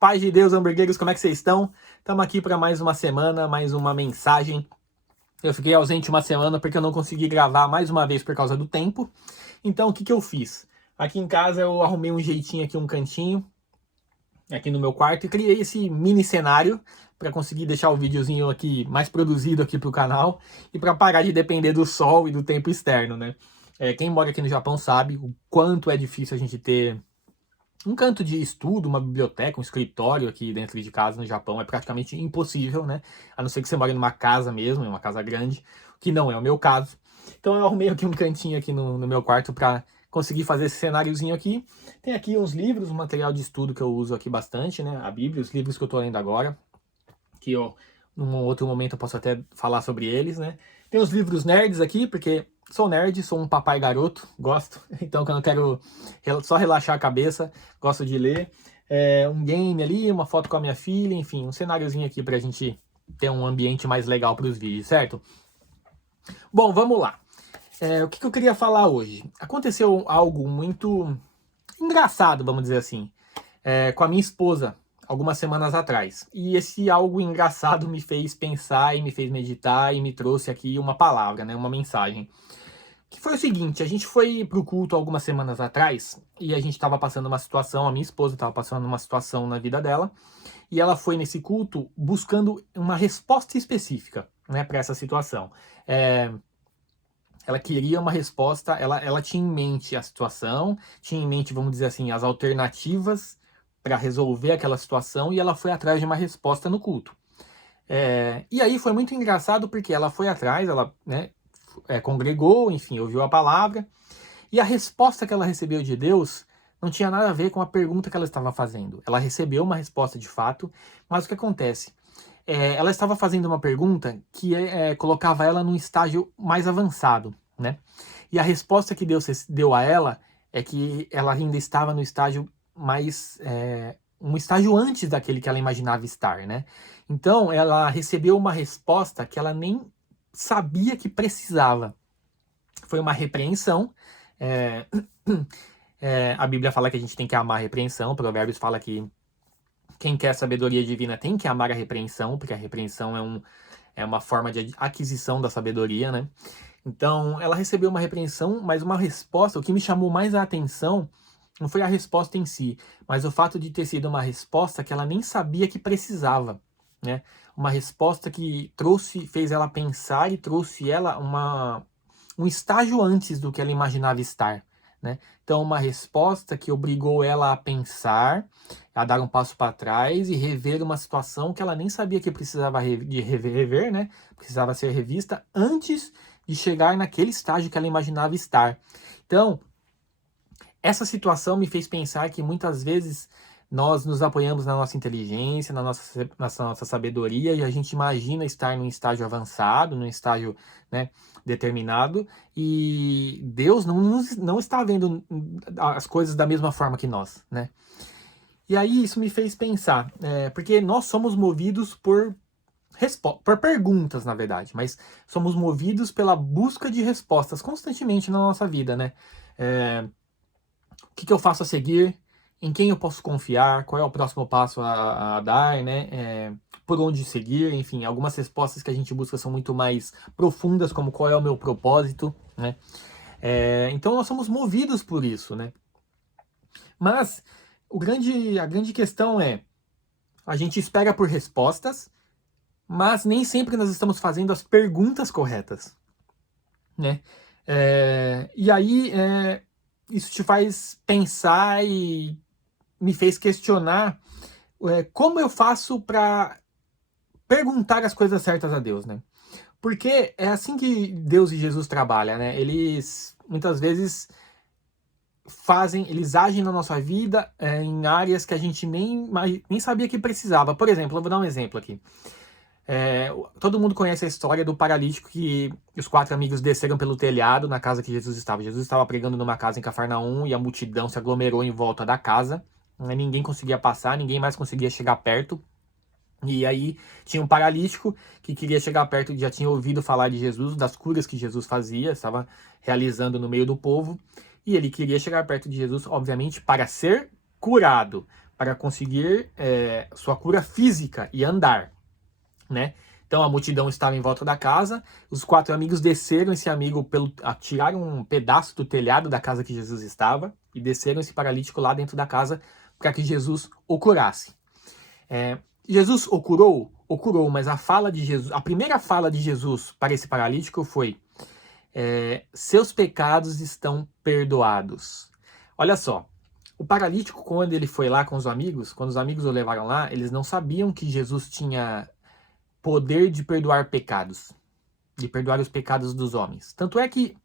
Paz de Deus, hamburgueiros, como é que vocês estão? Estamos aqui para mais uma semana, mais uma mensagem. Eu fiquei ausente uma semana porque eu não consegui gravar mais uma vez por causa do tempo. Então, o que que eu fiz? Aqui em casa eu arrumei um jeitinho aqui, um cantinho, aqui no meu quarto, e criei esse mini cenário para conseguir deixar o videozinho aqui mais produzido aqui para o canal e para parar de depender do sol e do tempo externo, né? Quem mora aqui no Japão sabe o quanto é difícil a gente ter um canto de estudo, uma biblioteca, um escritório aqui dentro de casa no Japão. É praticamente impossível, né? A não ser que você mora numa casa mesmo, em uma casa grande, que não é o meu caso. Então eu arrumei aqui um cantinho aqui no meu quarto para conseguir fazer esse cenáriozinho aqui. Tem aqui uns livros, um material de estudo que eu uso aqui bastante, né? A Bíblia, os livros que eu tô lendo agora, que eu, num outro momento eu posso até falar sobre eles, né? Tem os livros nerds aqui, porque sou nerd, sou um papai garoto, gosto. Então, quando eu quero só relaxar a cabeça, gosto de ler. Um game ali, uma foto com a minha filha, enfim, um cenáriozinho aqui pra gente ter um ambiente mais legal para os vídeos, certo? Bom, vamos lá. O que eu queria falar hoje? Aconteceu algo muito engraçado, vamos dizer assim, com a minha esposa, algumas semanas atrás. E esse algo engraçado me fez pensar e me fez meditar e me trouxe aqui uma palavra, né, uma mensagem. Que foi o seguinte, a gente foi pro culto algumas semanas atrás e a gente estava passando uma situação, a minha esposa estava passando uma situação na vida dela e ela foi nesse culto buscando uma resposta específica, né, para essa situação. Ela queria uma resposta, ela tinha em mente a situação, tinha em mente, vamos dizer assim, as alternativas para resolver aquela situação e ela foi atrás de uma resposta no culto. E aí foi muito engraçado porque ela foi atrás, ela, né, congregou, enfim, ouviu a palavra, e a resposta que ela recebeu de Deus não tinha nada a ver com a pergunta que ela estava fazendo. Ela recebeu uma resposta de fato, mas o que acontece? Ela estava fazendo uma pergunta que colocava ela num estágio mais avançado, né? E a resposta que Deus deu a ela é que ela ainda estava no estágio mais... um estágio antes daquele que ela imaginava estar, né? Então, ela recebeu uma resposta que ela nem sabia que precisava. Foi uma repreensão. A Bíblia fala que a gente tem que amar a repreensão. Provérbios fala que quem quer sabedoria divina tem que amar a repreensão, porque a repreensão é uma forma de aquisição da sabedoria, né? Então, ela recebeu uma repreensão, mas uma resposta. O que me chamou mais a atenção não foi a resposta em si, mas o fato de ter sido uma resposta que ela nem sabia que precisava, né? Uma resposta que fez ela pensar e trouxe ela um estágio antes do que ela imaginava estar, né? Então, uma resposta que obrigou ela a pensar, a dar um passo para trás e rever uma situação que ela nem sabia que precisava de rever, né? Precisava ser revista antes de chegar naquele estágio que ela imaginava estar. Então, essa situação me fez pensar que muitas vezes nós nos apoiamos na nossa inteligência, na nossa sabedoria, e a gente imagina estar num estágio avançado, num estágio, né, determinado, e Deus não está vendo as coisas da mesma forma que nós, né? E aí isso me fez pensar, porque nós somos movidos por perguntas, na verdade, mas somos movidos pela busca de respostas constantemente na nossa vida, né? O que eu faço a seguir? Em quem eu posso confiar? Qual é o próximo passo a dar, né? Por onde seguir? Enfim, algumas respostas que a gente busca são muito mais profundas, como qual é o meu propósito, né? Então nós somos movidos por isso, né? Mas a grande questão é, a gente espera por respostas, mas nem sempre nós estamos fazendo as perguntas corretas, né? E aí isso te faz pensar e me fez questionar como eu faço para perguntar as coisas certas a Deus, né? Porque é assim que Deus e Jesus trabalham, né? Eles muitas vezes eles agem na nossa vida em áreas que a gente nem sabia que precisava. Por exemplo, eu vou dar um exemplo aqui. Todo mundo conhece a história do paralítico que os 4 amigos desceram pelo telhado na casa que Jesus estava. Jesus estava pregando numa casa em Cafarnaum e a multidão se aglomerou em volta da casa. Ninguém conseguia passar, ninguém mais conseguia chegar perto. E aí tinha um paralítico que queria chegar perto, já tinha ouvido falar de Jesus, das curas que Jesus fazia, estava realizando no meio do povo. E ele queria chegar perto de Jesus, obviamente, para ser curado, para conseguir sua cura física e andar, né? Então a multidão estava em volta da casa, os 4 amigos desceram esse amigo, tiraram um pedaço do telhado da casa que Jesus estava e desceram esse paralítico lá dentro da casa para que Jesus o curasse. Jesus o curou? O curou, mas a primeira fala de Jesus para esse paralítico foi: seus pecados estão perdoados. Olha só, o paralítico, quando ele foi lá com os amigos, quando os amigos o levaram lá, eles não sabiam que Jesus tinha poder de perdoar pecados, de perdoar os pecados dos homens. Tanto é que,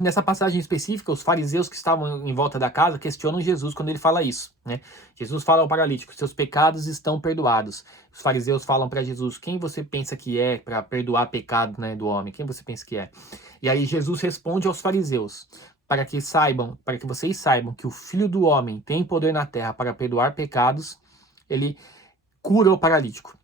nessa passagem específica, os fariseus que estavam em volta da casa questionam Jesus quando ele fala isso, né? Jesus fala ao paralítico: seus pecados estão perdoados. Os fariseus falam para Jesus: quem você pensa que é para perdoar pecado, né, do homem? Quem você pensa que é? E aí Jesus responde aos fariseus: para que vocês saibam que o Filho do Homem tem poder na terra para perdoar pecados, ele cura o paralítico.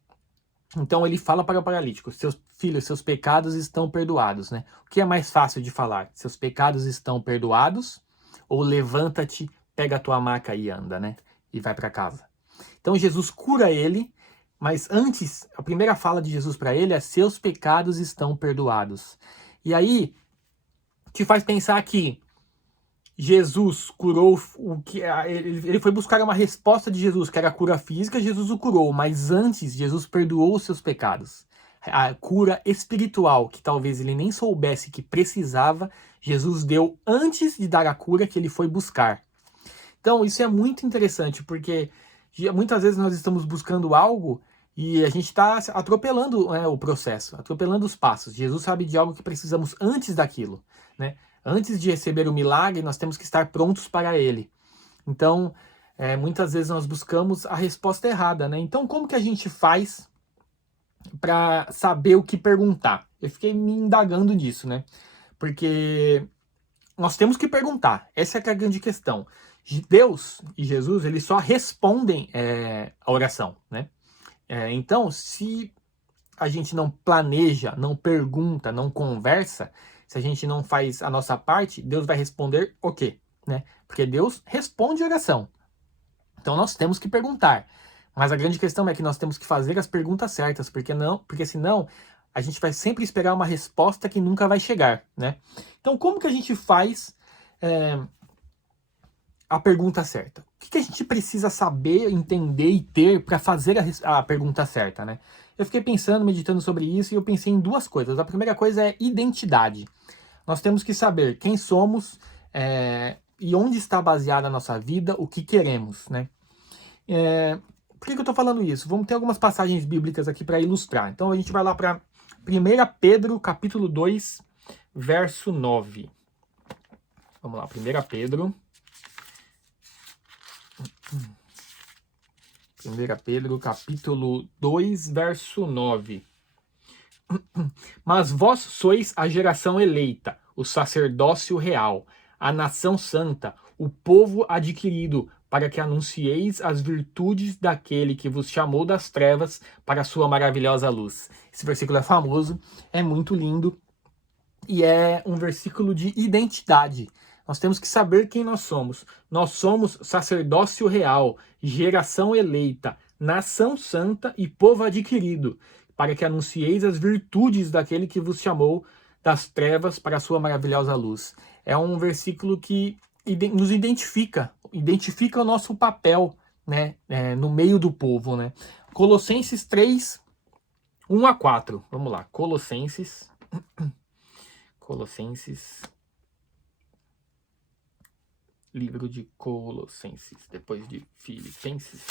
Então ele fala para o paralítico: seus pecados estão perdoados, né? O que é mais fácil de falar? Seus pecados estão perdoados? Ou levanta-te, pega a tua maca e anda, né? E vai para casa. Então Jesus cura ele, mas antes, a primeira fala de Jesus para ele é: seus pecados estão perdoados. E aí te faz pensar que Jesus curou o que ele foi buscar uma resposta de Jesus, que era a cura física. Jesus o curou, mas antes Jesus perdoou os seus pecados. A cura espiritual, que talvez ele nem soubesse que precisava, Jesus deu antes de dar a cura que ele foi buscar. Então isso é muito interessante, porque muitas vezes nós estamos buscando algo e a gente está atropelando, né, o processo, atropelando os passos. Jesus sabe de algo que precisamos antes daquilo, né? Antes de receber o milagre, nós temos que estar prontos para ele. Então, muitas vezes nós buscamos a resposta errada, né? Então, como que a gente faz para saber o que perguntar? Eu fiquei me indagando nisso, né? Porque nós temos que perguntar. Essa é a grande questão. Deus e Jesus, eles só respondem a oração, né? Então, se a gente não planeja, não pergunta, não conversa, se a gente não faz a nossa parte, Deus vai responder o quê? Né? Porque Deus responde a oração. Então nós temos que perguntar. Mas a grande questão é que nós temos que fazer as perguntas certas, porque senão a gente vai sempre esperar uma resposta que nunca vai chegar, né? Então como que a gente faz a pergunta certa? O que a gente precisa saber, entender e ter para fazer a pergunta certa, né? Eu fiquei pensando, meditando sobre isso, e eu pensei em 2 coisas. A primeira coisa é identidade. Nós temos que saber quem somos e onde está baseada a nossa vida, o que queremos, né? Por que eu estou falando isso? Vamos ter algumas passagens bíblicas aqui para ilustrar. Então a gente vai lá para 1 Pedro, capítulo 2, verso 9. Vamos lá, 1 Pedro. 1 Pedro, capítulo 2, verso 9. Mas vós sois a geração eleita, o sacerdócio real, a nação santa, o povo adquirido, para que anuncieis as virtudes daquele que vos chamou das trevas para a sua maravilhosa luz. Esse versículo é famoso, é muito lindo e é um versículo de identidade. Nós temos que saber quem nós somos. Nós somos sacerdócio real, geração eleita, nação santa e povo adquirido, para que anuncieis as virtudes daquele que vos chamou das trevas para a sua maravilhosa luz. É um versículo que nos identifica o nosso papel, né, no meio do povo, né? Colossenses 3, 1 a 4. Vamos lá, Colossenses, livro de Colossenses, depois de Filipenses.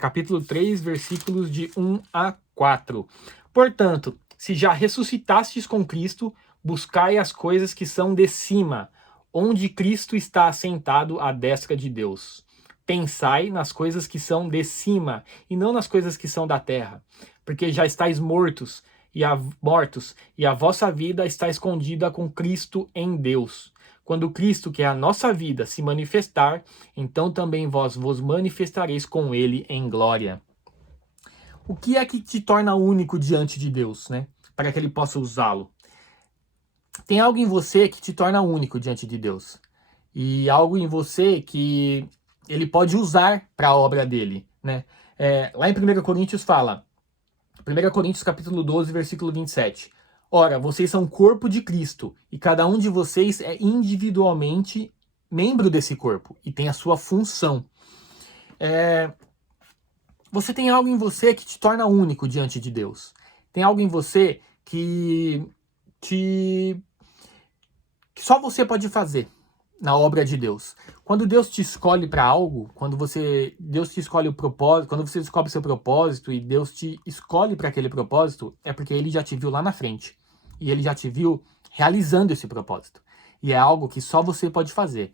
Capítulo 3, versículos de 1 a 4. Portanto, se já ressuscitastes com Cristo, buscai as coisas que são de cima, onde Cristo está assentado à destra de Deus. Pensai nas coisas que são de cima, e não nas coisas que são da terra, porque já estáis mortos, e a vossa vida está escondida com Cristo em Deus. Quando Cristo, que é a nossa vida, se manifestar, então também vós vos manifestareis com ele em glória. O que é que te torna único diante de Deus, né? Para que Ele possa usá-lo. Tem algo em você que te torna único diante de Deus. E algo em você que Ele pode usar para a obra dele, né? Lá em 1 Coríntios fala, 1 Coríntios capítulo 12, versículo 27. Ora, vocês são o corpo de Cristo, e cada um de vocês é individualmente membro desse corpo, e tem a sua função. Você tem algo em você que te torna único diante de Deus. Tem algo em você que só você pode fazer na obra de Deus. Quando Deus te escolhe para algo, Deus te escolhe o propósito, quando você descobre seu propósito e Deus te escolhe para aquele propósito, é porque Ele já te viu lá na frente. E Ele já te viu realizando esse propósito. E é algo que só você pode fazer.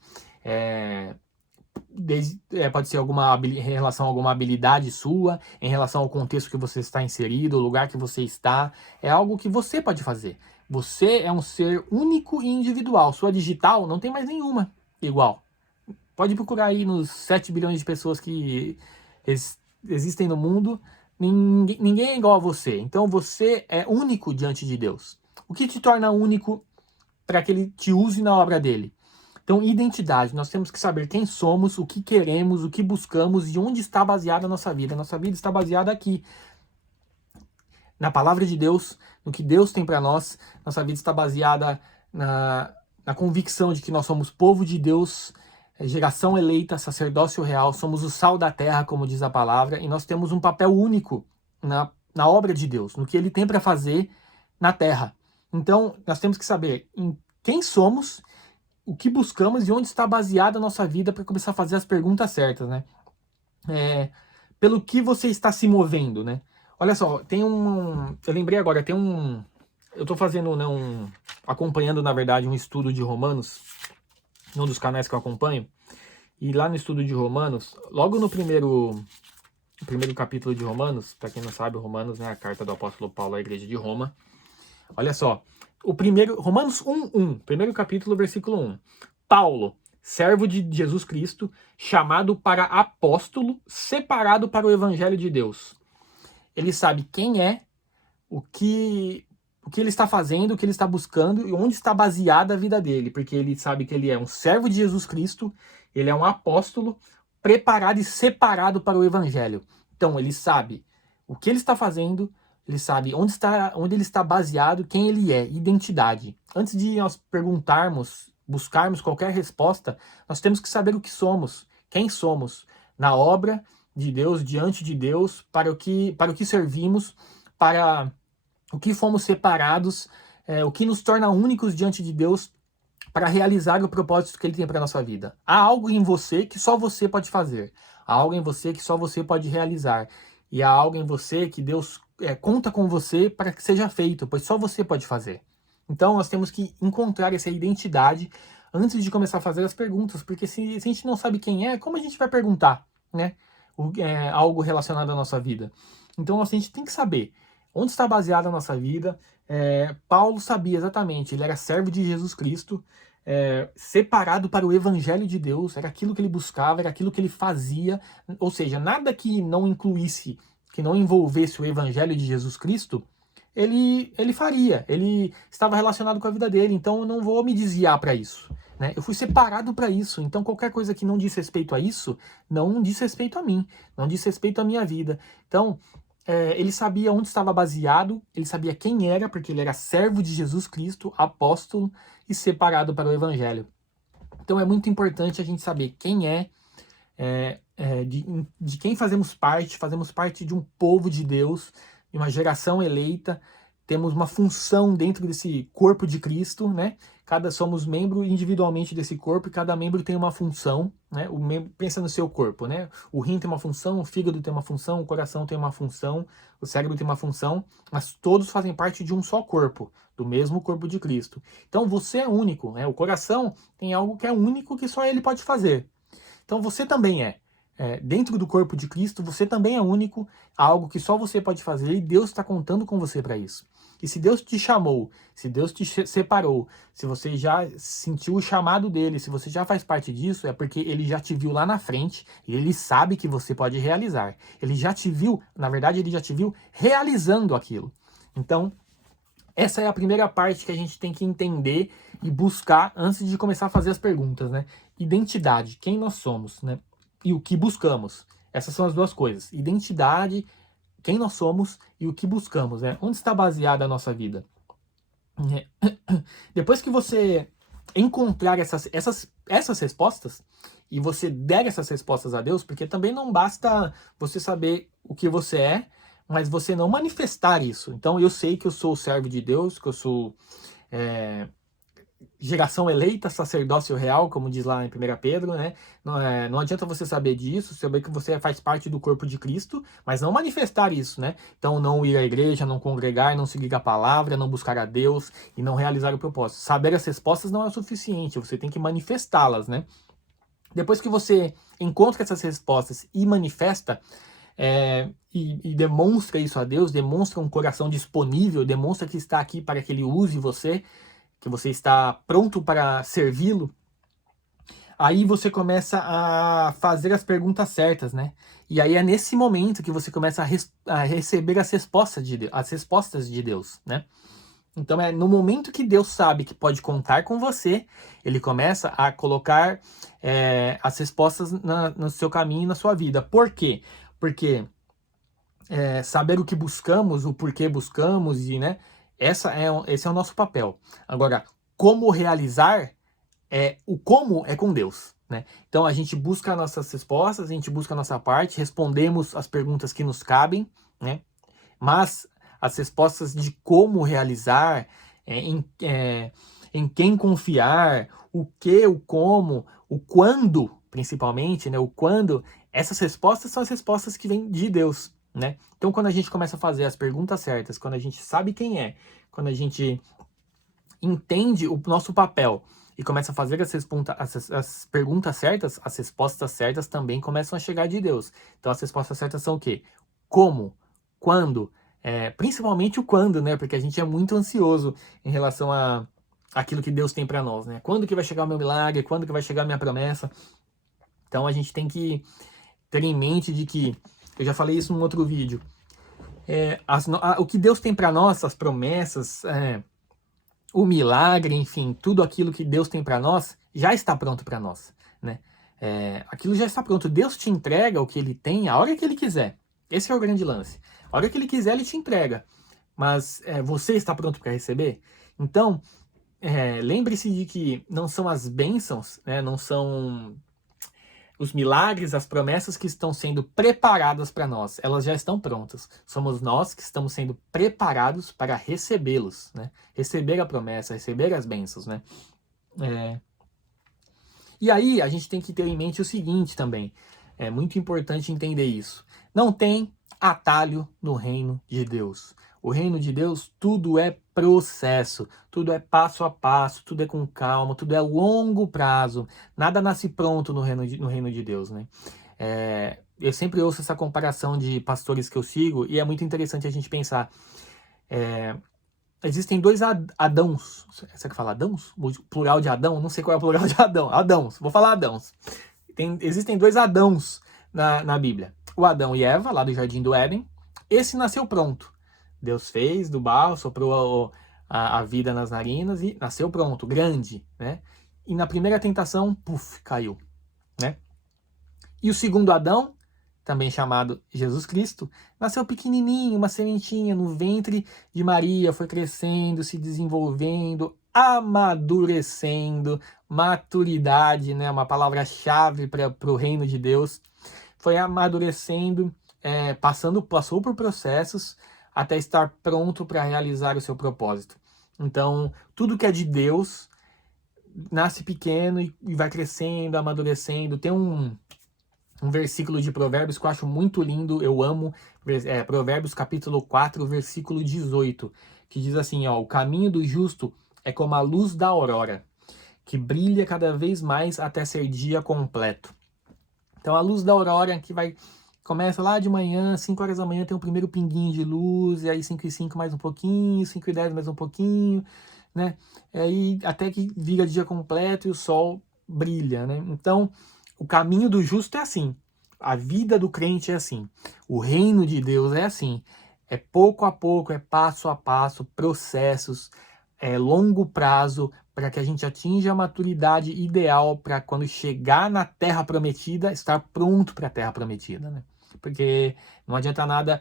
Pode ser em relação a alguma habilidade sua, em relação ao contexto que você está inserido, o lugar que você está. É algo que você pode fazer. Você é um ser único e individual. Sua digital não tem mais nenhuma igual. Pode procurar aí nos 7 bilhões de pessoas que existem no mundo. Ninguém é igual a você. Então você é único diante de Deus. O que te torna único para que Ele te use na obra dele? Então, identidade. Nós temos que saber quem somos, o que queremos, o que buscamos e onde está baseada a nossa vida. Nossa vida está baseada aqui, na palavra de Deus, no que Deus tem para nós. Nossa vida está baseada na convicção de que nós somos povo de Deus, geração eleita, sacerdócio real, somos o sal da terra, como diz a palavra, e nós temos um papel único na obra de Deus, no que Ele tem para fazer na terra. Então, nós temos que saber em quem somos, o que buscamos e onde está baseada a nossa vida para começar a fazer as perguntas certas, né? Pelo que você está se movendo, né? Olha só, eu lembrei agora, eu estou fazendo, né, acompanhando, na verdade, um estudo de Romanos, num dos canais que eu acompanho, e lá no estudo de Romanos, logo no primeiro capítulo de Romanos, para quem não sabe, Romanos é a carta do apóstolo Paulo à igreja de Roma. Olha só, Romanos 1:1, primeiro capítulo, versículo 1. Paulo, servo de Jesus Cristo, chamado para apóstolo, separado para o evangelho de Deus. Ele sabe quem é, o que ele está fazendo, o que ele está buscando e onde está baseada a vida dele, porque ele sabe que ele é um servo de Jesus Cristo, ele é um apóstolo preparado e separado para o evangelho. Então ele sabe o que ele está fazendo, ele sabe onde ele está baseado, quem ele é, identidade. Antes de nós buscarmos qualquer resposta, nós temos que saber o que somos, quem somos na obra de Deus, diante de Deus, para o que servimos, para o que fomos separados, o que nos torna únicos diante de Deus para realizar o propósito que Ele tem para a nossa vida. Há algo em você que só você pode fazer. Há algo em você que só você pode realizar. E há algo em você que Deus conta com você para que seja feito, pois só você pode fazer. Então nós temos que encontrar essa identidade antes de começar a fazer as perguntas, porque se a gente não sabe quem é, como a gente vai perguntar, né? Algo relacionado à nossa vida. Então a gente tem que saber onde está baseada a nossa vida. Paulo sabia exatamente, ele era servo de Jesus Cristo, separado para o evangelho de Deus, era aquilo que ele buscava, era aquilo que ele fazia, ou seja, nada que não incluísse, que não envolvesse o evangelho de Jesus Cristo, ele faria, ele estava relacionado com a vida dele, então eu não vou me desviar para isso. Né? Eu fui separado para isso, então qualquer coisa que não diz respeito a isso, não diz respeito a mim, não diz respeito à minha vida. Então, ele sabia onde estava baseado, ele sabia quem era, porque ele era servo de Jesus Cristo, apóstolo e separado para o evangelho. Então é muito importante a gente saber quem de quem fazemos parte de um povo de Deus, de uma geração eleita, temos uma função dentro desse corpo de Cristo, né? Somos membro individualmente desse corpo e cada membro tem uma função, né? Pensa no seu corpo, né? O rim tem uma função, o fígado tem uma função, o coração tem uma função, o cérebro tem uma função, mas todos fazem parte de um só corpo, do mesmo corpo de Cristo. Então você é único, né? O coração tem algo que é único que só ele pode fazer. Então você também dentro do corpo de Cristo, você também é único, algo que só você pode fazer e Deus está contando com você para isso. E se Deus te chamou, se Deus te separou, se você já sentiu o chamado dele, se você já faz parte disso, é porque ele já te viu lá na frente e ele sabe que você pode realizar. Ele já te viu, na verdade, ele já te viu realizando aquilo. Então, essa é a primeira parte que a gente tem que entender e buscar antes de começar a fazer as perguntas, né? Identidade, quem nós somos, né? E o que buscamos. Essas são as duas coisas. Identidade, quem nós somos e o que buscamos, né? Onde está baseada a nossa vida? Depois que você encontrar essas respostas e você der essas respostas a Deus, porque também não basta você saber o que você é, mas você não manifestar isso. Então eu sei que eu sou o servo de Deus, que eu sou geração eleita, sacerdócio real, como diz lá em 1 Pedro, né? Não adianta você saber disso, saber que você faz parte do corpo de Cristo, mas não manifestar isso, né? Então não ir à igreja, não congregar, não seguir a palavra, não buscar a Deus e não realizar o propósito. Saber as respostas não é o suficiente, você tem que manifestá-las, né? Depois que você encontra essas respostas e manifesta, e demonstra isso a Deus, demonstra um coração disponível, demonstra que está aqui para que Ele use você, que você está pronto para servi-lo, aí você começa a fazer as perguntas certas, né? E aí é nesse momento que você começa a receber as respostas de Deus, né? Então é no momento que Deus sabe que pode contar com você, Ele começa a colocar as respostas no seu caminho e na sua vida. Por quê? Porque saber o que buscamos, o porquê buscamos, e, né? Esse é o nosso papel. Agora, como realizar, o como é com Deus, né? Então a gente busca nossas respostas, a gente busca a nossa parte, respondemos as perguntas que nos cabem, né? Mas as respostas de como realizar, em quem confiar, o que, o como, o quando, principalmente, né? O quando, essas respostas são as respostas que vêm de Deus, né? Então, quando a gente começa a fazer as perguntas certas, quando a gente sabe quem é, quando a gente entende o nosso papel e começa a fazer as perguntas certas, as respostas certas também começam a chegar de Deus. Então, as respostas certas são o quê? Como? Quando? Principalmente o quando, né? Porque a gente é muito ansioso em relação a aquilo que Deus tem para nós, né? Quando que vai chegar o meu milagre? Quando que vai chegar a minha promessa? Então, a gente tem que ter em mente de que, eu já falei isso num outro vídeo, o que Deus tem para nós, as promessas, o milagre, enfim, tudo aquilo que Deus tem para nós, já está pronto para nós, né? Aquilo já está pronto. Deus te entrega o que Ele tem a hora que Ele quiser. Esse é o grande lance. A hora que Ele quiser, Ele te entrega. Mas você está pronto para receber? Então, lembre-se de que não são as bênçãos, né? Não são os milagres, as promessas que estão sendo preparadas para nós, elas já estão prontas. Somos nós que estamos sendo preparados para recebê-los, né? Receber a promessa, receber as bênçãos, né? E aí a gente tem que ter em mente o seguinte também, é muito importante entender isso. Não tem atalho no reino de Deus. O reino de Deus, tudo é processo, tudo é passo a passo, tudo é com calma, tudo é longo prazo. Nada nasce pronto no reino de Deus, né? Eu sempre ouço essa comparação de pastores que eu sigo e é muito interessante a gente pensar. Existem dois Adãos. Você quer falar Adãos? O plural de Adão? Não sei qual é o plural de Adão. Adãos. Vou falar Adãos. Existem dois Adãos na Bíblia. O Adão e Eva, lá do Jardim do Éden. Esse nasceu pronto. Deus fez do barro, soprou a vida nas narinas e nasceu pronto, grande, né? E na primeira tentação, puf, caiu, né? E o segundo Adão, também chamado Jesus Cristo, nasceu pequenininho, uma sementinha no ventre de Maria, foi crescendo, se desenvolvendo, amadurecendo, maturidade, né? Uma palavra-chave para o reino de Deus. Foi amadurecendo, passou por processos, até estar pronto para realizar o seu propósito. Então, tudo que é de Deus nasce pequeno e vai crescendo, amadurecendo. Tem um versículo de Provérbios que eu acho muito lindo, eu amo, Provérbios capítulo 4, versículo 18, que diz assim, ó, o caminho do justo é como a luz da aurora, que brilha cada vez mais até ser dia completo. Então, a luz da aurora que vai Começa lá de manhã, 5 horas da manhã tem o primeiro pinguinho de luz, e aí 5h05 mais um pouquinho, 5h10 mais um pouquinho, né? E aí até que vira dia completo e o sol brilha, né? Então, o caminho do justo é assim. A vida do crente é assim. O reino de Deus é assim. É pouco a pouco, é passo a passo, processos, é longo prazo, para que a gente atinja a maturidade ideal para quando chegar na Terra Prometida, estar pronto para a Terra Prometida, né? Porque não adianta nada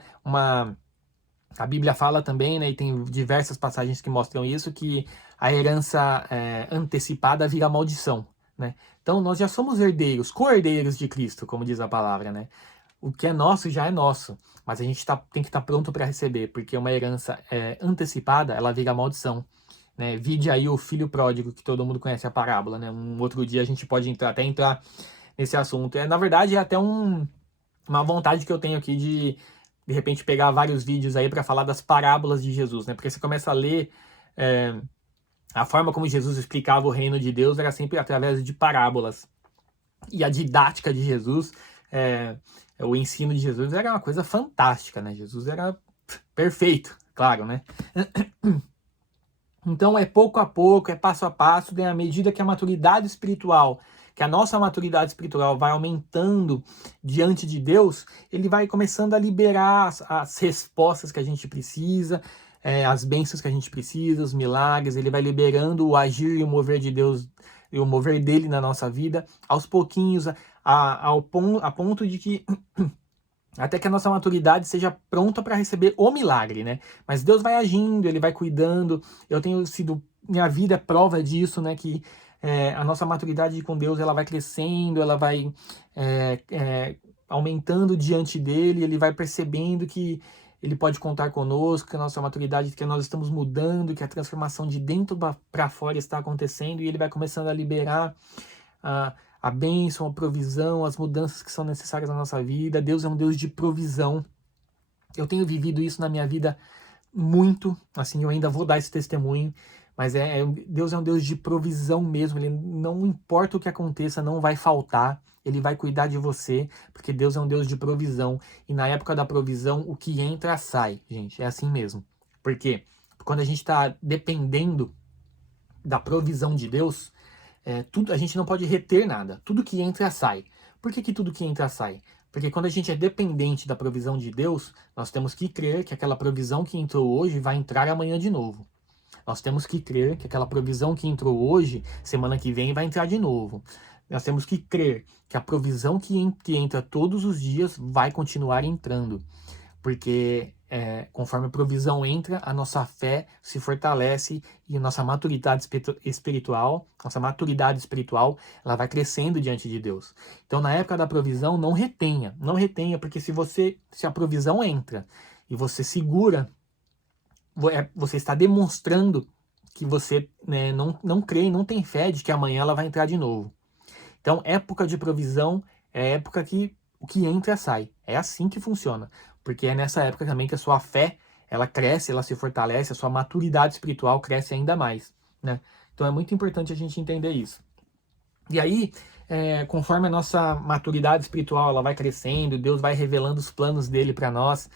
a Bíblia fala também, né, e tem diversas passagens que mostram isso, que a herança antecipada vira maldição, né? Então nós já somos herdeiros, co-herdeiros de Cristo, como diz a palavra, né? O que é nosso já é nosso, mas a gente tem que estar pronto para receber, porque uma herança antecipada, ela vira maldição, né? Vide aí o filho pródigo, que todo mundo conhece a parábola, né? Um outro dia a gente pode até entrar nesse assunto. Na verdade, é até uma vontade que eu tenho aqui de repente pegar vários vídeos aí para falar das parábolas de Jesus, né? Porque você começa a ler a forma como Jesus explicava o reino de Deus era sempre através de parábolas. E a didática de Jesus, o ensino de Jesus era uma coisa fantástica, né? Jesus era perfeito, claro, né? Então é pouco a pouco, é passo a passo, né? À medida que a maturidade espiritual, que a nossa maturidade espiritual vai aumentando diante de Deus, ele vai começando a liberar as respostas que a gente precisa, as bênçãos que a gente precisa, os milagres, ele vai liberando o agir e o mover de Deus, e o mover dele na nossa vida, aos pouquinhos, a ponto de que até que a nossa maturidade seja pronta para receber o milagre, né? Mas Deus vai agindo, Ele vai cuidando. Eu tenho sido, minha vida é prova disso, né? Que a nossa maturidade com Deus, ela vai crescendo, ela vai aumentando diante dele. Ele vai percebendo que Ele pode contar conosco, que a nossa maturidade, que nós estamos mudando, que a transformação de dentro para fora está acontecendo, e Ele vai começando a liberar a bênção, a provisão, as mudanças que são necessárias na nossa vida. Deus é um Deus de provisão. Eu tenho vivido isso na minha vida muito, assim, eu ainda vou dar esse testemunho, mas Deus é um Deus de provisão mesmo. Ele não importa o que aconteça, não vai faltar. Ele vai cuidar de você, porque Deus é um Deus de provisão. E na época da provisão, o que entra, sai, gente. É assim mesmo. Por quê? Porque quando a gente está dependendo da provisão de Deus, a gente não pode reter nada. Tudo que entra, sai. Por que tudo que entra, sai? Porque quando a gente é dependente da provisão de Deus, nós temos que crer que aquela provisão que entrou hoje vai entrar amanhã de novo. Nós temos que crer que aquela provisão que entrou hoje, semana que vem, vai entrar de novo. Nós temos que crer que a provisão que entra todos os dias vai continuar entrando. Porque conforme a provisão entra, a nossa fé se fortalece e a nossa maturidade espiritual, ela vai crescendo diante de Deus. Então, na época da provisão, não retenha, porque se a provisão entra e você segura, você está demonstrando que você não crê e não tem fé de que amanhã ela vai entrar de novo. Então, época de provisão é época que o que entra sai. É assim que funciona. Porque é nessa época também que a sua fé, ela cresce, ela se fortalece, a sua maturidade espiritual cresce ainda mais, né? Então é muito importante a gente entender isso. E aí, conforme a nossa maturidade espiritual ela vai crescendo, Deus vai revelando os planos dele para nós,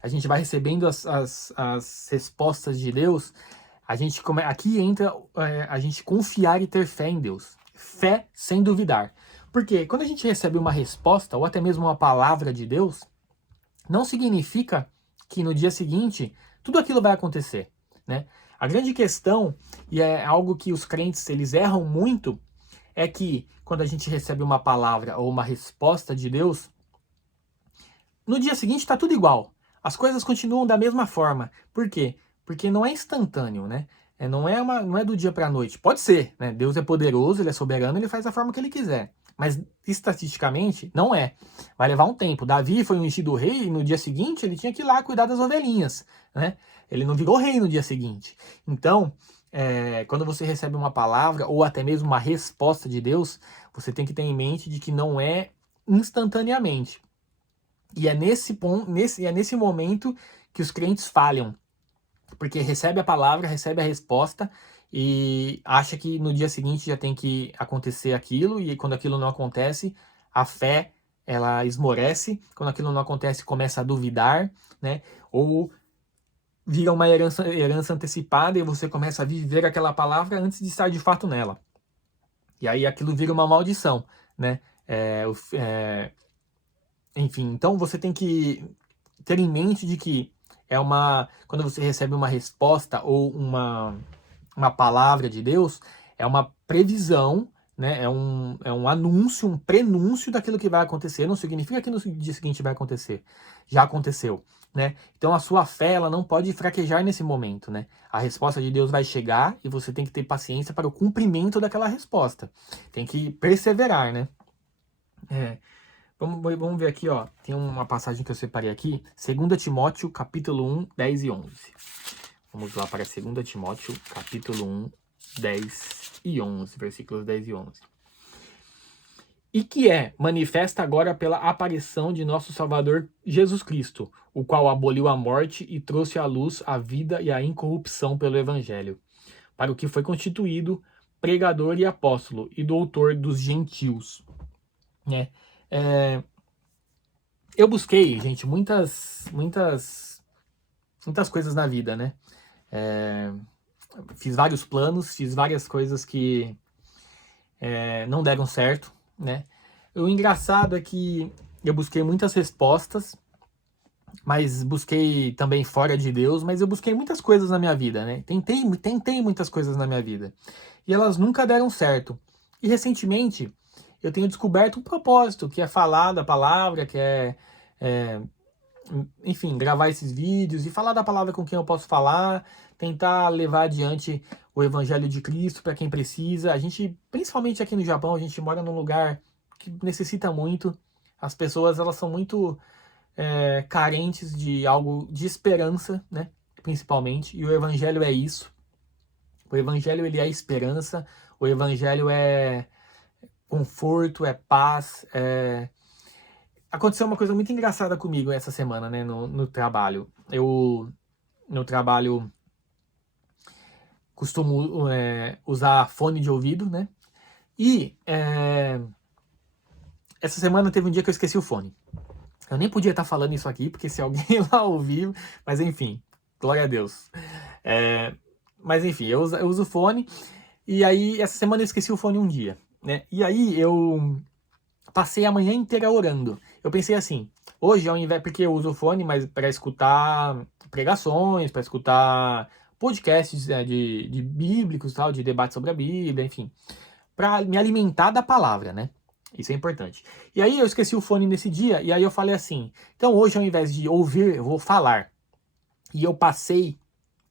a gente vai recebendo as respostas de Deus, aqui entra a gente confiar e ter fé em Deus. Fé sem duvidar. Porque quando a gente recebe uma resposta, ou até mesmo uma palavra de Deus, não significa que no dia seguinte tudo aquilo vai acontecer, né? A grande questão, e é algo que os crentes eles erram muito, é que quando a gente recebe uma palavra ou uma resposta de Deus, no dia seguinte está tudo igual. As coisas continuam da mesma forma. Por quê? Porque não é instantâneo, né? Não é do dia para a noite. Pode ser, né? Deus é poderoso, ele é soberano, ele faz da forma que ele quiser. Mas estatisticamente, não é. Vai levar um tempo. Davi foi ungido rei e no dia seguinte ele tinha que ir lá cuidar das ovelhinhas, né? Ele não virou rei no dia seguinte. Então, quando você recebe uma palavra ou até mesmo uma resposta de Deus, você tem que ter em mente de que não é instantaneamente. E é nesse momento que os crentes falham. Porque recebe a palavra, recebe a resposta e acha que no dia seguinte já tem que acontecer aquilo, e quando aquilo não acontece, a fé ela esmorece, quando aquilo não acontece, começa a duvidar, né? Ou vira uma herança antecipada e você começa a viver aquela palavra antes de estar de fato nela. E aí aquilo vira uma maldição, né? Enfim, então você tem que ter em mente de que quando você recebe uma resposta ou uma palavra de Deus, é uma previsão, né? É um anúncio, um prenúncio daquilo que vai acontecer. Não significa que no dia seguinte vai acontecer. Já aconteceu, né? Então a sua fé, ela não pode fraquejar nesse momento, né? A resposta de Deus vai chegar e você tem que ter paciência para o cumprimento daquela resposta. Tem que perseverar, né? Vamos ver aqui, ó. Tem uma passagem que eu separei aqui. 2 Timóteo, capítulo 1, 10 e 11. Vamos lá para 2 Timóteo, capítulo 1, 10 e 11, versículos 10 e 11. E que é manifesta agora pela aparição de nosso Salvador Jesus Cristo, o qual aboliu a morte e trouxe à luz a vida e a incorrupção pelo Evangelho, para o que foi constituído pregador e apóstolo e doutor dos gentios. Né? Eu busquei, gente, muitas coisas na vida, né? Fiz vários planos, fiz várias coisas que não deram certo, né? O engraçado é que eu busquei muitas respostas, mas busquei também fora de Deus, mas eu busquei muitas coisas na minha vida, né? Tentei muitas coisas na minha vida. E elas nunca deram certo. E recentemente eu tenho descoberto um propósito, que é falar da palavra, que enfim, gravar esses vídeos e falar da palavra com quem eu posso falar, tentar levar adiante o Evangelho de Cristo para quem precisa. A gente, principalmente aqui no Japão, a gente mora num lugar que necessita muito. As pessoas, elas são muito carentes de algo de esperança, né? Principalmente. E o Evangelho é isso. O Evangelho, ele é esperança. O Evangelho é conforto, é paz. Aconteceu uma coisa muito engraçada comigo essa semana, né? No trabalho. No trabalho, costumo usar fone de ouvido, né? E essa semana teve um dia que eu esqueci o fone. Eu nem podia estar falando isso aqui, porque se alguém lá ouvir, mas enfim, glória a Deus. Mas enfim, eu uso o fone, e aí essa semana eu esqueci o fone um dia, né? E aí eu passei a manhã inteira orando. Eu pensei assim, hoje ao invés, porque eu uso o fone, mas para escutar pregações, para escutar podcasts de bíblicos, tal, de debate sobre a Bíblia, enfim, para me alimentar da palavra, né? Isso é importante. E aí eu esqueci o fone nesse dia, e aí eu falei assim, então hoje ao invés de ouvir, eu vou falar. E eu passei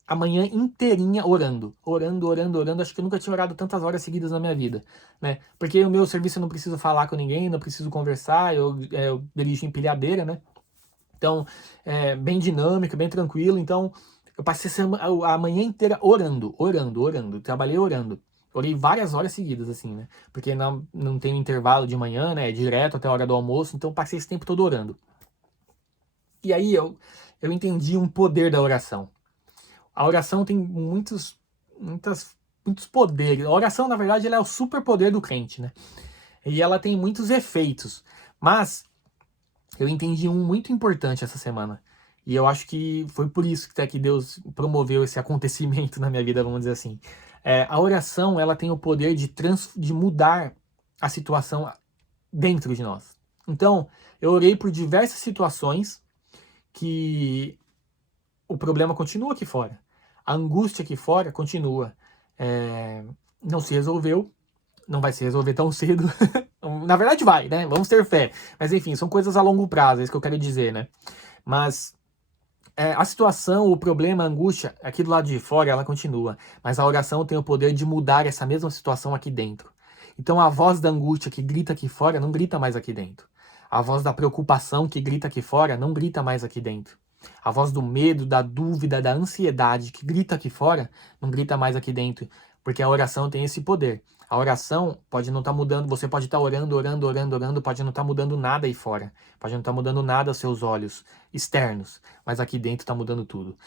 a manhã inteirinha orando. Acho que eu nunca tinha orado tantas horas seguidas na minha vida, né? Porque o meu serviço eu não preciso falar com ninguém, não preciso conversar, eu dirijo empilhadeira, né? Então, bem dinâmico, bem tranquilo. Então, eu passei a manhã inteira orando. Trabalhei orando. Orei várias horas seguidas, assim, né? Porque não tem intervalo de manhã, né? É direto até a hora do almoço. Então, passei esse tempo todo orando. E aí, eu entendi um poder da oração. A oração tem muitos poderes. A oração, na verdade, ela é o superpoder do crente, né? E ela tem muitos efeitos. Mas eu entendi um muito importante essa semana. E eu acho que foi por isso que até que Deus promoveu esse acontecimento na minha vida, vamos dizer assim. A oração, ela tem o poder de mudar a situação dentro de nós. Então, eu orei por diversas situações que o problema continua aqui fora. A angústia aqui fora continua. Não se resolveu, não vai se resolver tão cedo. Na verdade vai, né? Vamos ter fé. Mas enfim, são coisas a longo prazo, é isso que eu quero dizer, né? Mas a situação, o problema, a angústia, aqui do lado de fora, ela continua. Mas a oração tem o poder de mudar essa mesma situação aqui dentro. Então a voz da angústia que grita aqui fora, não grita mais aqui dentro. A voz da preocupação que grita aqui fora, não grita mais aqui dentro. A voz do medo, da dúvida, da ansiedade que grita aqui fora, não grita mais aqui dentro. Porque a oração tem esse poder. A oração pode não estar mudando, você pode estar orando, pode não estar mudando nada aí fora. Pode não estar mudando nada aos seus olhos externos, mas aqui dentro está mudando tudo.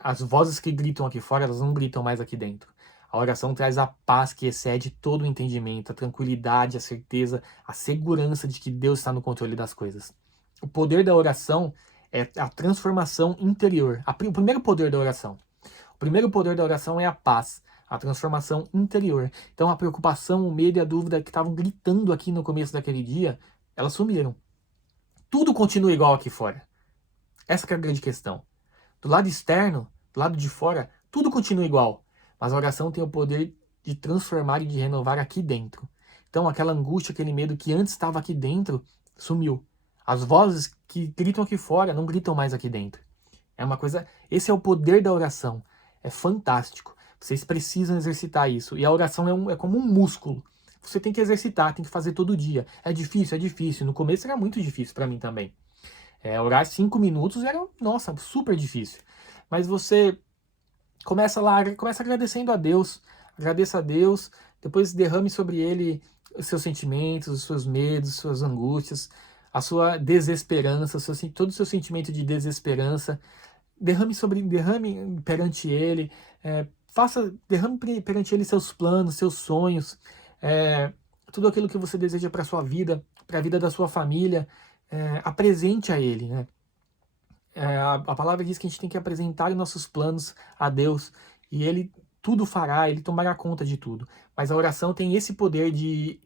As vozes que gritam aqui fora, elas não gritam mais aqui dentro. A oração traz a paz que excede todo o entendimento, a tranquilidade, a certeza, a segurança de que Deus está no controle das coisas. O poder da oração é a transformação interior. O primeiro poder da oração. O primeiro poder da oração é a paz, a transformação interior. Então a preocupação, o medo e a dúvida que estavam gritando aqui no começo daquele dia, elas sumiram. Tudo continua igual aqui fora. Essa que é a grande questão. Do lado externo, do lado de fora, tudo continua igual. Mas a oração tem o poder de transformar e de renovar aqui dentro. Então aquela angústia, aquele medo que antes estava aqui dentro, sumiu. As vozes que gritam aqui fora não gritam mais aqui dentro. É uma coisa. Esse é o poder da oração. É fantástico. Vocês precisam exercitar isso. E a oração é como um músculo. Você tem que exercitar, tem que fazer todo dia. É difícil, é difícil. No começo era muito difícil para mim também. Orar 5 minutos era, nossa, super difícil. Mas você começa lá, começa agradecendo a Deus. Agradeça a Deus. Depois derrame sobre Ele os seus sentimentos, os seus medos, as suas angústias, a sua desesperança, todo o seu sentimento de desesperança. Derrame perante Ele, derrame perante Ele seus planos, seus sonhos, tudo aquilo que você deseja para a sua vida, para a vida da sua família, apresente a Ele, né? A palavra diz que a gente tem que apresentar os nossos planos a Deus e Ele tudo fará, Ele tomará conta de tudo. Mas a oração tem esse poder de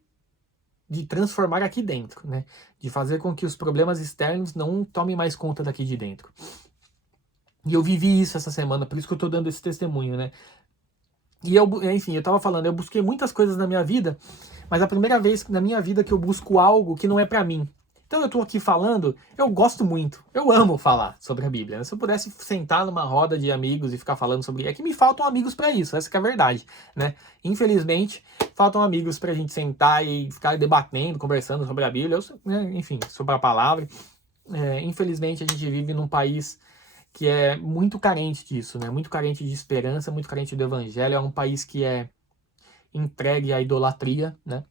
transformar aqui dentro, né? De fazer com que os problemas externos não tomem mais conta daqui de dentro. E eu vivi isso essa semana, por isso que eu tô dando esse testemunho, né? E enfim, eu tava falando, eu busquei muitas coisas na minha vida, mas a primeira vez na minha vida que eu busco algo que não é pra mim. Então eu tô aqui falando, eu gosto muito, eu amo falar sobre a Bíblia. Se eu pudesse sentar numa roda de amigos e ficar falando sobre... É que me faltam amigos pra isso, essa que é a verdade, né? Infelizmente, faltam amigos pra gente sentar e ficar debatendo, conversando sobre a Bíblia, enfim, sobre a palavra. Infelizmente a gente vive num país que é muito carente disso, né? Muito carente de esperança, muito carente do evangelho. É um país que é entregue à idolatria, né?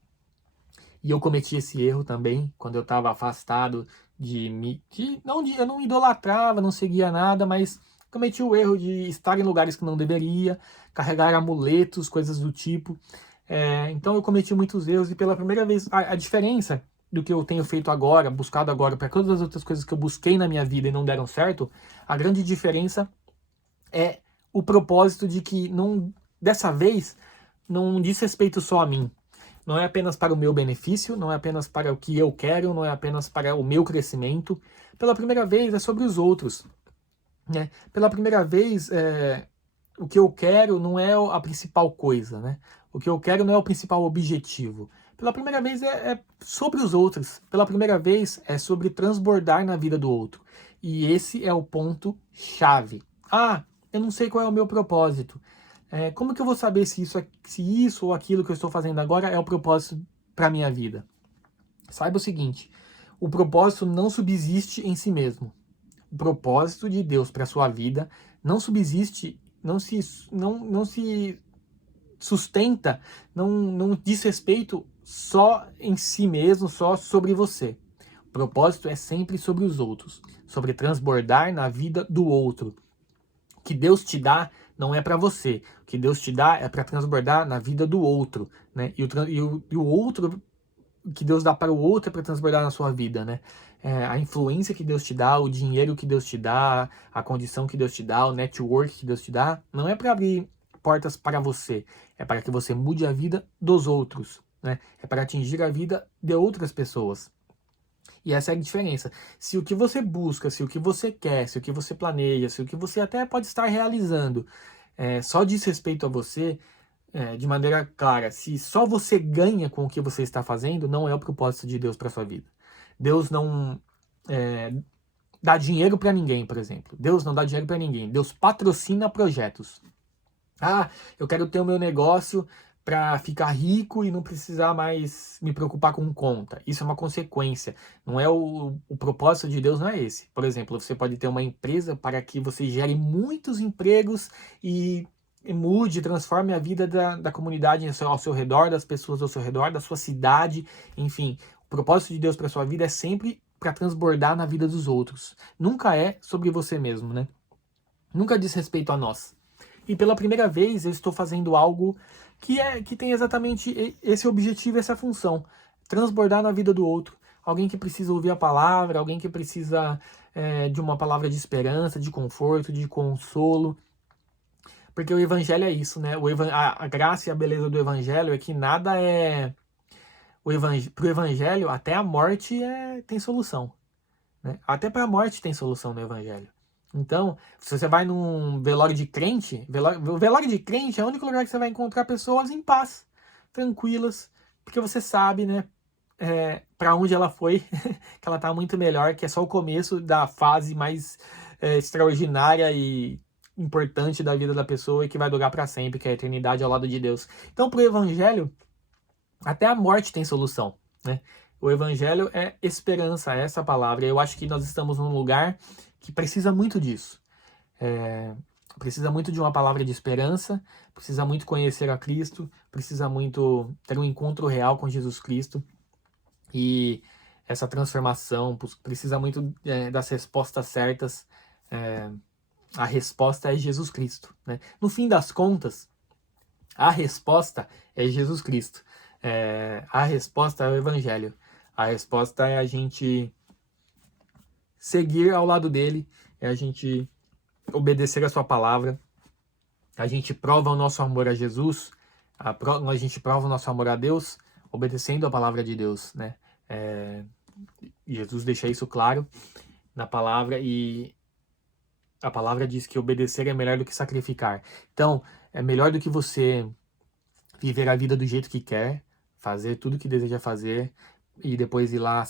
E eu cometi esse erro também, quando eu estava afastado eu não idolatrava, não seguia nada, mas cometi o erro de estar em lugares que não deveria, carregar amuletos, coisas do tipo. Então eu cometi muitos erros e pela primeira vez, a diferença do que eu tenho feito agora, buscado agora, para todas as outras coisas que eu busquei na minha vida e não deram certo, a grande diferença é o propósito de que dessa vez não diz respeito só a mim. Não é apenas para o meu benefício, não é apenas para o que eu quero, não é apenas para o meu crescimento. Pela primeira vez é sobre os outros, né? Pela primeira vez, o que eu quero não é a principal coisa, né? O que eu quero não é o principal objetivo. Pela primeira vez é sobre os outros. Pela primeira vez é sobre transbordar na vida do outro. E esse é o ponto chave. Eu não sei qual é o meu propósito. Como que eu vou saber se isso ou aquilo que eu estou fazendo agora é o propósito para a minha vida? Saiba o seguinte, o propósito não subsiste em si mesmo. O propósito de Deus para a sua vida não subsiste, não se sustenta, não diz respeito só em si mesmo, só sobre você. O propósito é sempre sobre os outros, sobre transbordar na vida do outro. O que Deus te dá não é para você. O que Deus te dá é para transbordar na vida do outro, né? E o outro, o que Deus dá para o outro é para transbordar na sua vida, né? A influência que Deus te dá, o dinheiro que Deus te dá, a condição que Deus te dá, o network que Deus te dá, não é para abrir portas para você, é para que você mude a vida dos outros, né? É para atingir a vida de outras pessoas. E essa é a diferença. Se o que você busca, se o que você quer, se o que você planeja, se o que você até pode estar realizando só diz respeito a você, de maneira clara, se só você ganha com o que você está fazendo, não é o propósito de Deus para sua vida. Deus não dá dinheiro para ninguém, por exemplo. Deus não dá dinheiro para ninguém. Deus patrocina projetos. Eu quero ter o meu negócio para ficar rico e não precisar mais me preocupar com conta. Isso é uma consequência. Não é o propósito de Deus, não é esse. Por exemplo, você pode ter uma empresa para que você gere muitos empregos e mude, transforme a vida da comunidade ao seu redor, das pessoas ao seu redor, da sua cidade, enfim. O propósito de Deus para sua vida é sempre para transbordar na vida dos outros. Nunca é sobre você mesmo, né? Nunca diz respeito a nós. E pela primeira vez eu estou fazendo algo que tem exatamente esse objetivo, essa função. Transbordar na vida do outro. Alguém que precisa ouvir a palavra, alguém que precisa de uma palavra de esperança, de conforto, de consolo. Porque o evangelho é isso, né? A graça e a beleza do evangelho é que nada é... Pro evangelho, até a morte tem solução. Né? Até para a morte tem solução no evangelho. Então, se você vai num velório de crente, o velório de crente é o único lugar que você vai encontrar pessoas em paz, tranquilas, porque você sabe, né, para onde ela foi, que ela tá muito melhor, que é só o começo da fase mais extraordinária e importante da vida da pessoa e que vai durar para sempre, que é a eternidade ao lado de Deus. Então, pro evangelho, até a morte tem solução, né? O evangelho é esperança, é essa palavra. Eu acho que nós estamos num lugar que precisa muito disso. Precisa muito de uma palavra de esperança, precisa muito conhecer a Cristo, precisa muito ter um encontro real com Jesus Cristo. E essa transformação precisa muito das respostas certas. A resposta é Jesus Cristo, né? No fim das contas, a resposta é Jesus Cristo. A resposta é o Evangelho. A resposta é a gente seguir ao lado dele, é a gente obedecer a sua palavra, a gente prova o nosso amor a Jesus, a gente prova o nosso amor a Deus, obedecendo a palavra de Deus, né? Jesus deixa isso claro na palavra, e a palavra diz que obedecer é melhor do que sacrificar. Então, é melhor do que você viver a vida do jeito que quer, fazer tudo que deseja fazer e depois ir lá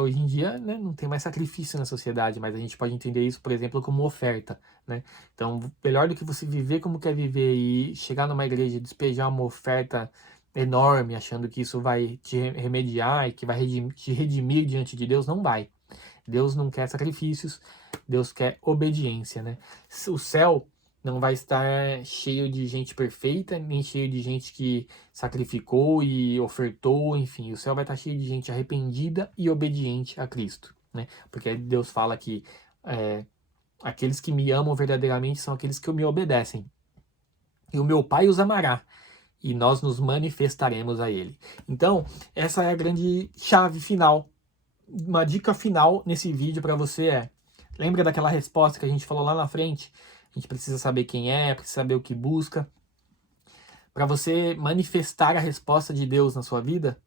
hoje em dia, né, não tem mais sacrifício na sociedade, mas a gente pode entender isso, por exemplo, como oferta, né? Então, melhor do que você viver como quer viver e chegar numa igreja e despejar uma oferta enorme, achando que isso vai te remediar e que vai te redimir diante de Deus, não vai. Deus não quer sacrifícios, Deus quer obediência, né? O céu não vai estar cheio de gente perfeita, nem cheio de gente que sacrificou e ofertou, enfim. O céu vai estar cheio de gente arrependida e obediente a Cristo, né? Porque Deus fala que aqueles que me amam verdadeiramente são aqueles que me obedecem. E o meu Pai os amará, e nós nos manifestaremos a Ele. Então, essa é a grande chave final. Uma dica final nesse vídeo para você lembra daquela resposta que a gente falou lá na frente? A gente precisa saber quem precisa saber o que busca. Para você manifestar a resposta de Deus na sua vida,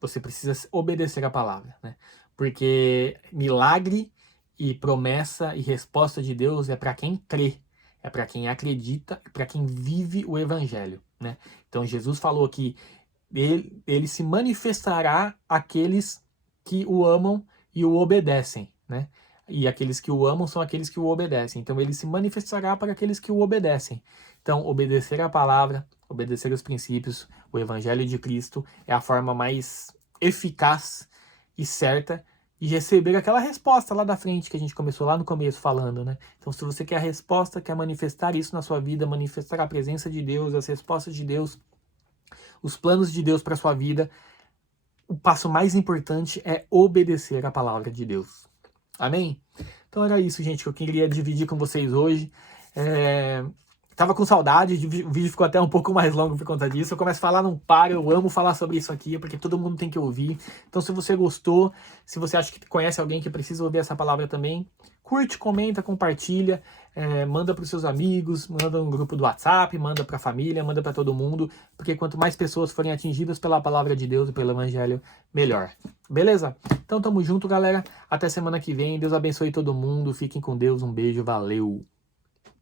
você precisa obedecer a palavra, né? Porque milagre e promessa e resposta de Deus é para quem crê, é para quem acredita, é para quem vive o evangelho, né? Então Jesus falou que ele se manifestará àqueles que o amam e o obedecem, né? E aqueles que o amam são aqueles que o obedecem. Então ele se manifestará para aqueles que o obedecem. Então, obedecer a palavra, obedecer os princípios, o evangelho de Cristo é a forma mais eficaz e certa de receber aquela resposta lá da frente que a gente começou lá no começo falando, né? Então, se você quer a resposta, quer manifestar isso na sua vida, manifestar a presença de Deus, as respostas de Deus, os planos de Deus para sua vida, o passo mais importante é obedecer a palavra de Deus. Amém? Então era isso, gente, que eu queria dividir com vocês hoje. Tava com saudade, o vídeo ficou até um pouco mais longo por conta disso. Eu começo a falar, não paro, eu amo falar sobre isso aqui, porque todo mundo tem que ouvir. Então se você gostou, se você acha que conhece alguém que precisa ouvir essa palavra também, curte, comenta, compartilha, manda para os seus amigos, manda no grupo do WhatsApp, manda para a família, manda para todo mundo, porque quanto mais pessoas forem atingidas pela palavra de Deus e pelo evangelho, melhor. Beleza? Então tamo junto, galera. Até semana que vem. Deus abençoe todo mundo. Fiquem com Deus. Um beijo. Valeu!